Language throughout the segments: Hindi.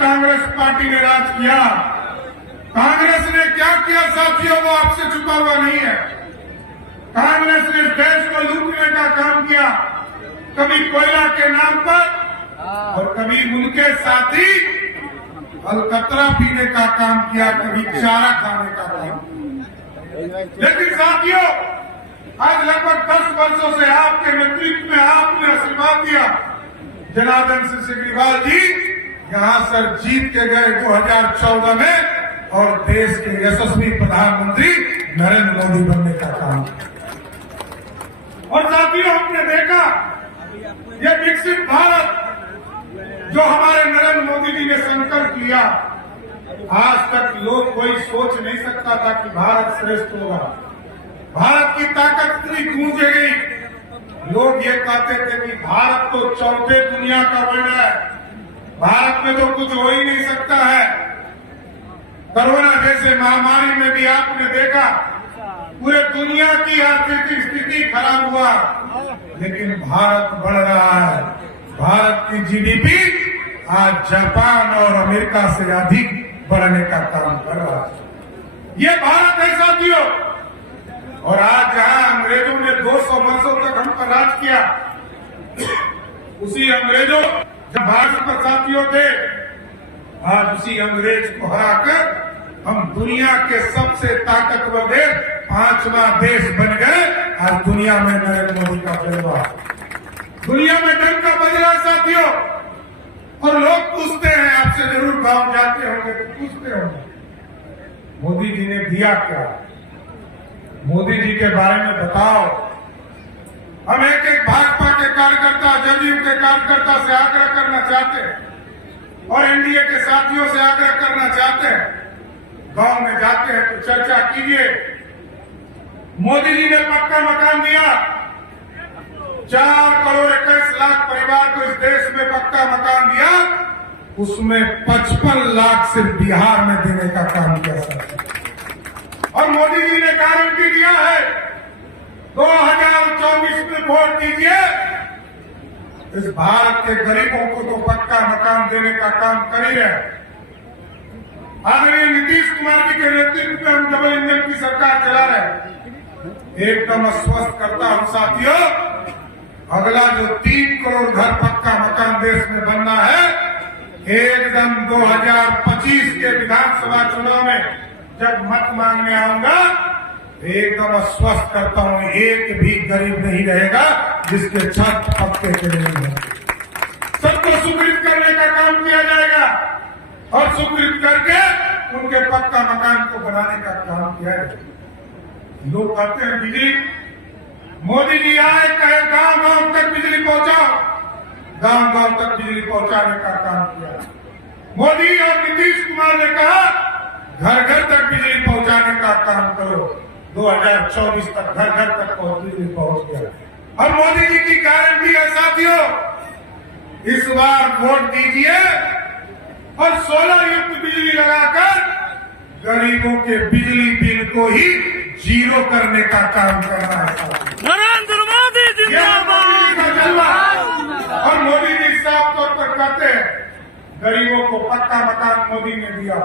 कांग्रेस पार्टी ने राज किया। कांग्रेस ने क्या किया साथियों, वो आपसे छुपा हुआ नहीं है। कांग्रेस ने देश को लूटने का काम किया, कभी कोयला के नाम पर और कभी उनके साथी अलकतरा पीने का काम किया, कभी चारा खाने का काम किया। लेकिन साथियों, आज लगभग 10 वर्षों से आपके नेतृत्व में आपने आशीर्वाद दिया। जनार्दन सिंह सिग्रीवाल जी यहां सर जीत के गए 2014 में और देश के यशस्वी प्रधानमंत्री नरेंद्र मोदी बनने का काम किया। और साथियों, हमने देखा ये विकसित भारत जो हमारे नरेंद्र मोदी जी ने संकल्प लिया, आज तक लोग कोई सोच नहीं सकता था कि भारत श्रेष्ठ होगा। भारत की ताकत इतनी गूंजे गई, लोग ये कहते थे कि भारत तो चौथे दुनिया का वर्ल्ड है, भारत में तो कुछ हो ही नहीं सकता है। कोरोना जैसे महामारी में भी आपने देखा पूरे दुनिया की आर्थिक स्थिति खराब हुआ, लेकिन भारत बढ़ रहा है। भारत की जीडीपी आज जापान और अमेरिका से अधिक बढ़ने का काम कर रहा है। ये भारत है साथियों। और आज जहां अंग्रेजों ने 200 वर्षों तक हम पर राज किया, उसी अंग्रेजों जब भारत पर साथियों थे, आज उसी अंग्रेज को हराकर हम दुनिया के सबसे ताकतवर देश 5वां देश बन गए। आज दुनिया में नरेंद्र मोदी का जलवा, दुनिया में डंका बज रहा है साथियों। और लोग पूछते हैं, आपसे जरूर गांव जाते होंगे तो पूछते होंगे, मोदी जी ने दिया क्या? मोदी जी के बारे में बताओ। हम एक एक भाजपा के कार्यकर्ता, जदयू के कार्यकर्ता से आग्रह करना चाहते हैं और एनडीए के साथियों से आग्रह करना चाहते हैं, गांव में जाते हैं तो चर्चा कीजिए। मोदी जी ने पक्का मकान दिया, 4 करोड़ 21 लाख परिवार को इस देश में पक्का मकान दिया, उसमें 55 लाख सिर्फ बिहार में देने का काम किया। और मोदी जी ने गारंटी दिया है 2024 में वोट दीजिए, इस भारत के गरीबों को तो पक्का मकान देने का काम कर ही रहे। आदरणीय नीतीश कुमार जी के नेतृत्व में हम डबल इंजन की सरकार चला रहे हैं। एकदम आश्वस्त करता हूं साथियों, अगला जो 3 करोड़ घर पक्का मकान देश में बनना है, एकदम 2025 के विधानसभा चुनाव में जब मत मांगने आऊंगा, एकदम आश्वस्त करता हूं, एक भी गरीब नहीं रहेगा जिसके छत पक्के के नहीं है। सबको स्वीकृत करने का काम किया जाएगा और स्वीकृत करके उनके पक्का मकान को बनाने का काम किया जाएगा। लोग कहते हैं बिजली, मोदी जी आए कहे गांव गांव तक बिजली पहुंचाओ, गांव गांव तक बिजली पहुंचाने का काम किया। मोदी और नीतीश कुमार ने कहा घर घर तक बिजली पहुंचाने का काम करो, 2024 तक घर घर तक बिजली पहुंच गया। और मोदी जी की गारंटी है साथियों, इस बार वोट दीजिए और सोलर युक्त बिजली लगाकर गरीबों के बिजली बिल को ही 0 करने का काम करना है। नरेंद्र मोदी जिंदाबाद। और मोदी जी साफ तौर पर कहते हैं, गरीबों को पक्का मकान मोदी ने दिया,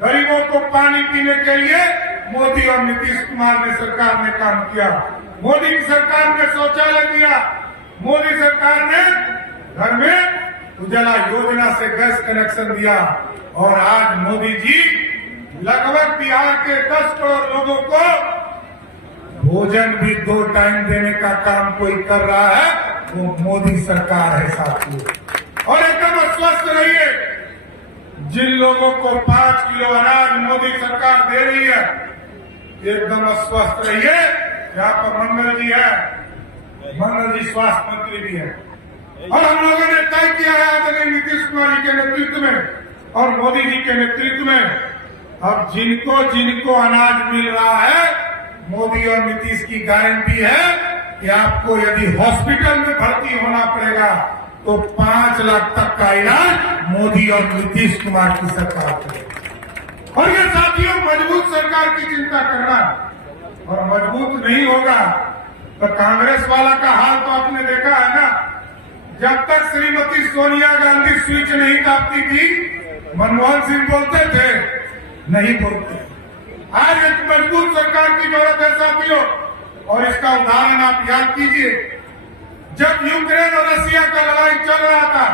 गरीबों को पानी पीने के लिए मोदी और नीतीश कुमार ने सरकार ने काम किया। मोदी की सरकार ने शौचालय दिया, मोदी सरकार ने घर में उजाला योजना से गैस कनेक्शन दिया। और आज मोदी जी लगभग बिहार के 10 करोड़ लोगों को भोजन भी 2 टाइम देने का काम कोई कर रहा है, वो मोदी सरकार है साथियों। और एकदम स्वस्थ रहिए, जिन लोगों को 5 किलो अनाज मोदी सरकार दे रही है, एकदम स्वस्थ रहिए। यहाँ पर मंगल जी है, मंगल जी स्वास्थ्य मंत्री भी है। और हम लोगों ने तय किया है आदरणीय नीतीश कुमार जी के नेतृत्व में और मोदी जी के नेतृत्व में, अब जिनको जिनको अनाज मिल रहा है, मोदी और नीतीश की गारंटी है कि आपको यदि हॉस्पिटल में भर्ती होना पड़ेगा तो 5 लाख तक का इलाज मोदी और नीतीश कुमार की सरकार करेगी। और ये साथियों, मजबूत सरकार की चिंता करना, और मजबूत नहीं होगा तो कांग्रेस वाला का हाल तो आपने देखा है ना। जब तक श्रीमती सोनिया गांधी स्विच नहीं दाबती थी, मनमोहन सिंह बोलते थे, नहीं बोलते। आज एक मजबूत सरकार की जरूरत है साथियों, और इसका उदाहरण आप याद कीजिए। जब यूक्रेन और रशिया का लड़ाई चल रहा था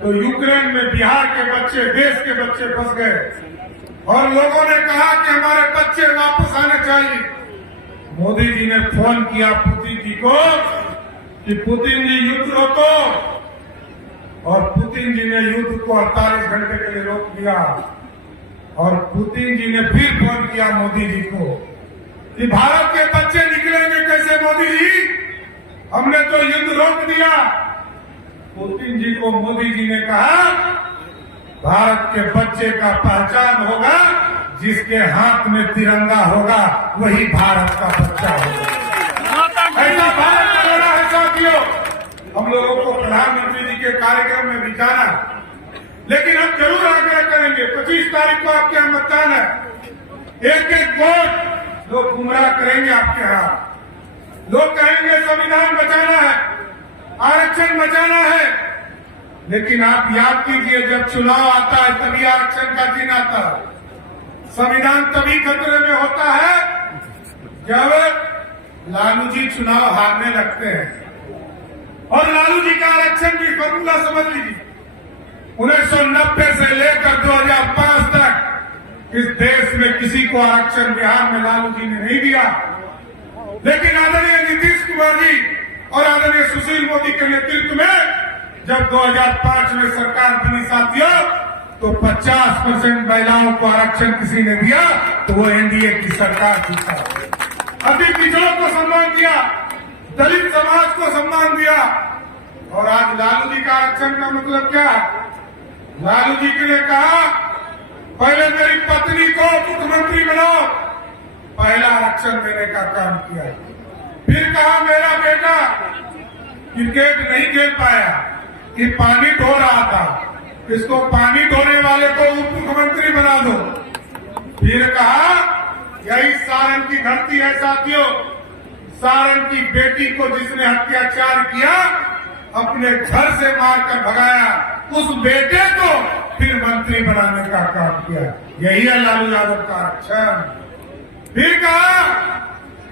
तो यूक्रेन में बिहार के बच्चे, देश के बच्चे फंस गए और लोगों ने कहा कि हमारे बच्चे वापस आने चाहिए। मोदी जी ने फोन किया पुतिन जी को कि पुतिन जी युद्ध रोको, और पुतिन जी ने युद्ध को 48 घंटे के लिए रोक दिया। और पुतिन जी ने फिर फोन किया मोदी जी को कि भारत के बच्चे निकलेंगे कैसे मोदी जी, हमने तो युद्ध रोक दिया। पुतिन जी को मोदी जी ने कहा भारत के बच्चे का पहचान होगा, जिसके हाथ में तिरंगा होगा वही भारत का बच्चा होगा। ऐसा भारत का लड़ा है साथियों। हम लोगों को प्रधानमंत्री जी के कार्यक्रम में भी जाना, लेकिन हम जरूर आग्रह करेंगे 25 तारीख को आपके यहाँ मतदान है। एक एक वोट लोग गुमराह करेंगे आपके यहाँ, लोग कहेंगे संविधान बचाना है, आरक्षण बचाना है, लेकिन आप याद कीजिए जब चुनाव आता है तभी आरक्षण का दिन आता है। संविधान तभी खतरे में होता है जब लालू जी चुनाव हारने लगते हैं। और लालू जी का आरक्षण भी फॉर्मूला समझ लीजिए, 1990 से लेकर 2005 तक इस देश में किसी को आरक्षण बिहार में लालू जी ने नहीं दिया। लेकिन आदरणीय नीतीश कुमार जी और आदरणीय सुशील मोदी के नेतृत्व में जब 2005 में सरकार बनी साथियों, तो 50% महिलाओं को आरक्षण किसी ने दिया, तो वो एनडीए की सरकार थी। अति पिछड़ों को सम्मान दिया, दलित समाज को सम्मान दिया। और आज लालू जी का आरक्षण का मतलब क्या है? लालू जी ने कहा पहले मेरी पत्नी को मुख्यमंत्री बनाओ, पहला आरक्षण देने का काम किया। फिर कहा मेरा बेटा क्रिकेट नहीं खेल पाया कि पानी ढो रहा था, इसको पानी ढोने वाले को उप मुख्यमंत्री बना दो। फिर कहा यही सारण की धरती है साथियों, सारण की बेटी को जिसने अत्याचार किया, अपने घर से मारकर भगाया, उस बेटे को फिर मंत्री बनाने का काम किया। यही है लालू यादव का आरक्षण। फिर कहा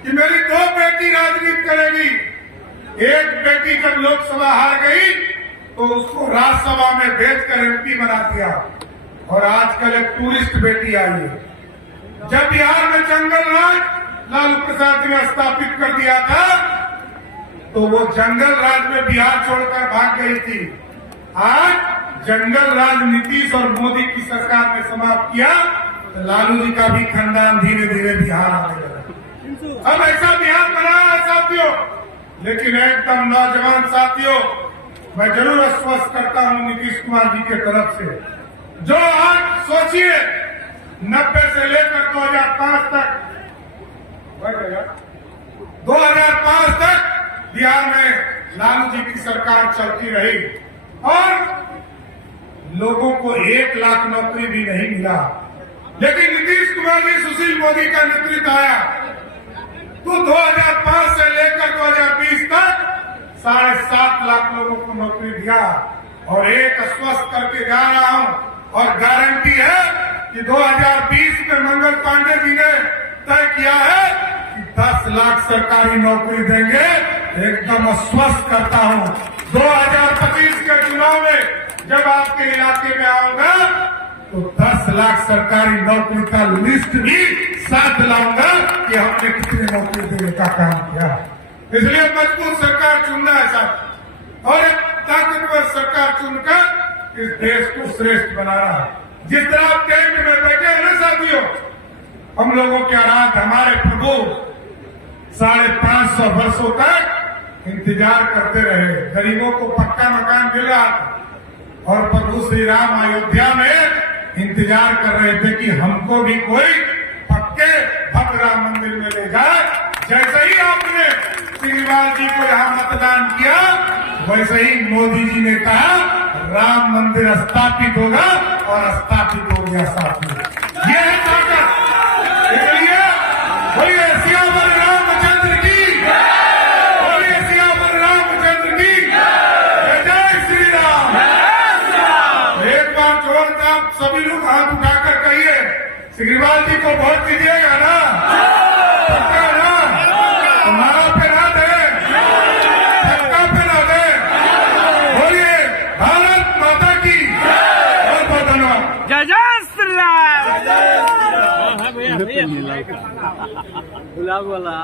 कि मेरी 2 बेटी राजनीति करेगी। एक बेटी जब लोकसभा हार गई तो उसको राज्यसभा में भेजकर एमपी बना दिया। और आजकल एक टूरिस्ट बेटी आई है। जब बिहार में जंगल राज लालू प्रसाद ने स्थापित कर दिया था, तो वो जंगल राज में बिहार छोड़कर भाग गई थी। आज जंगल राज नीतीश और मोदी की सरकार ने समाप्त किया, तो लालू जी का भी खानदान धीरे धीरे बिहार आने लगा। अब ऐसा बिहार बना है साथियों, लेकिन एकदम नौजवान साथियों, मैं जरूर आश्वस्त करता हूं नीतीश कुमार जी के तरफ से, जो आज सोचिए 90 से लेकर 2005 तक 2005 तक बिहार में लालू जी की सरकार चलती रही और लोगों को 1 लाख नौकरी भी नहीं मिला। लेकिन नीतीश कुमार जी, सुशील मोदी का नेतृत्व आया तो 2005 से लेकर 2020 तक 7.5 लाख लोगों को नौकरी दिया। और एक आश्वस्त करके जा रहा हूं और गारंटी है कि 2020 में मंगल पांडे जी ने तय किया है कि 10 लाख सरकारी नौकरी देंगे। एकदम आश्वस्त करता हूं 2025 के चुनाव में जब आपके इलाके में आऊंगा तो 10 लाख सरकारी नौकरी का लिस्ट भी साथ लाऊंगा कि हमने कितने नौकरी देने का काम किया। इसलिए मजबूत सरकार चुनना है साहब, और एक ताकतवर सरकार चुनकर इस देश को श्रेष्ठ बनाना है। जिस तरह आप टेंट में बैठे हैं ना साथियों, हम लोगों के राज हमारे प्रभु 550 वर्षों तक इंतजार करते रहे। गरीबों को पक्का मकान मिल रहा था और प्रभु श्री राम अयोध्या में इंतजार कर रहे थे कि हमको भी कोई पक्के भव्य राम मंदिर में ले जाए। जैसे ही आपने श्रीनिवास जी को यहाँ मतदान किया, वैसे ही मोदी जी ने कहा राम मंदिर स्थापित होगा और स्थापित हो गया साथी। ये है ताकत। इसलिए बोलिए सियावर रामचंद्र की, बोलिए सियावर रामचंद्र की जय। जय श्री राम। एक बार जोर सिग्रीवाल जी को वोट दीजिएगा ना, पक्का ना, तुम्हारा पे ना दे, पक्का पे ना दे। बोलिए भारत माता की। बहुत बहुत धन्यवाद। जय जय श्री राम। गुलाब वाला